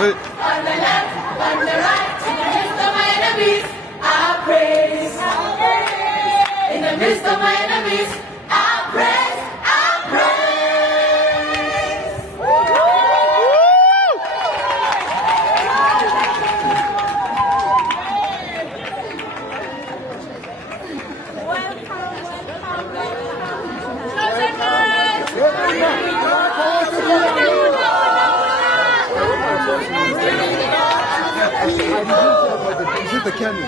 On the left, on the right, in the midst of my enemies, I praise. In the midst of my enemies, I praise, I praise. Is it the camera?